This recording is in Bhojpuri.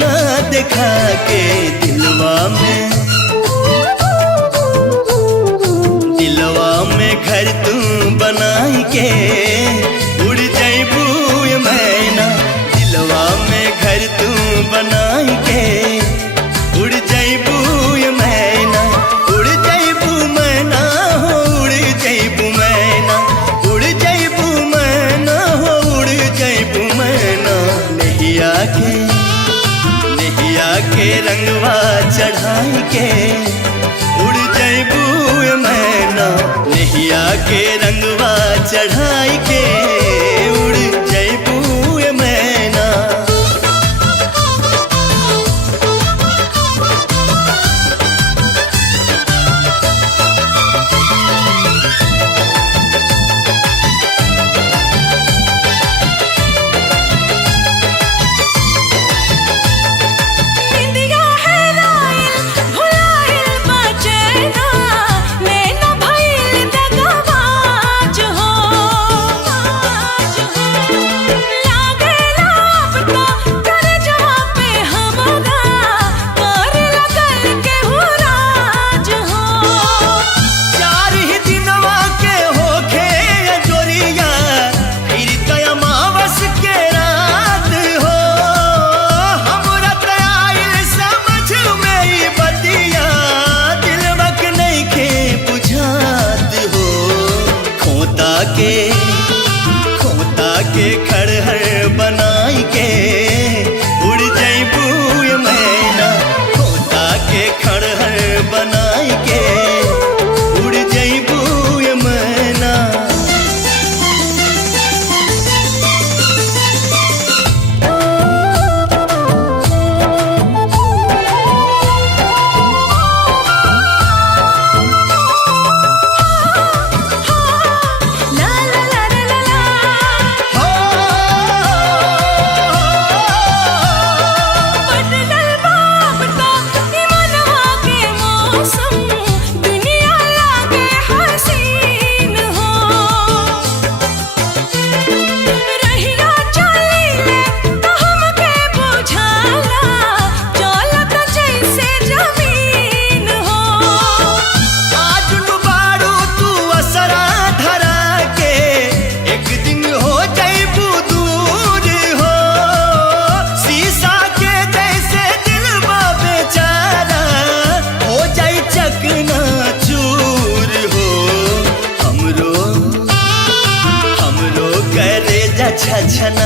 ना देखा के दिलवा में घर तू बनाई के उड़ जैबू मैना। दिलवा में घर तू बनाई के उड़ जैबू मैना। उड़ जैबू मैना हो उड़ जैबू मैना। उड़ जैबू मैना हो उड़ जैबू मैना। नैया के रंगवा चढ़ाई के उड़ जैबू मैना। नैया के रंगवा चढ़ाई के उड़ जैबू मैना। खोता के खड़हर बनाई के उड़ जैबू मैना। खोता के खड़हर बनाई के उड़ जैबू मैना। छछना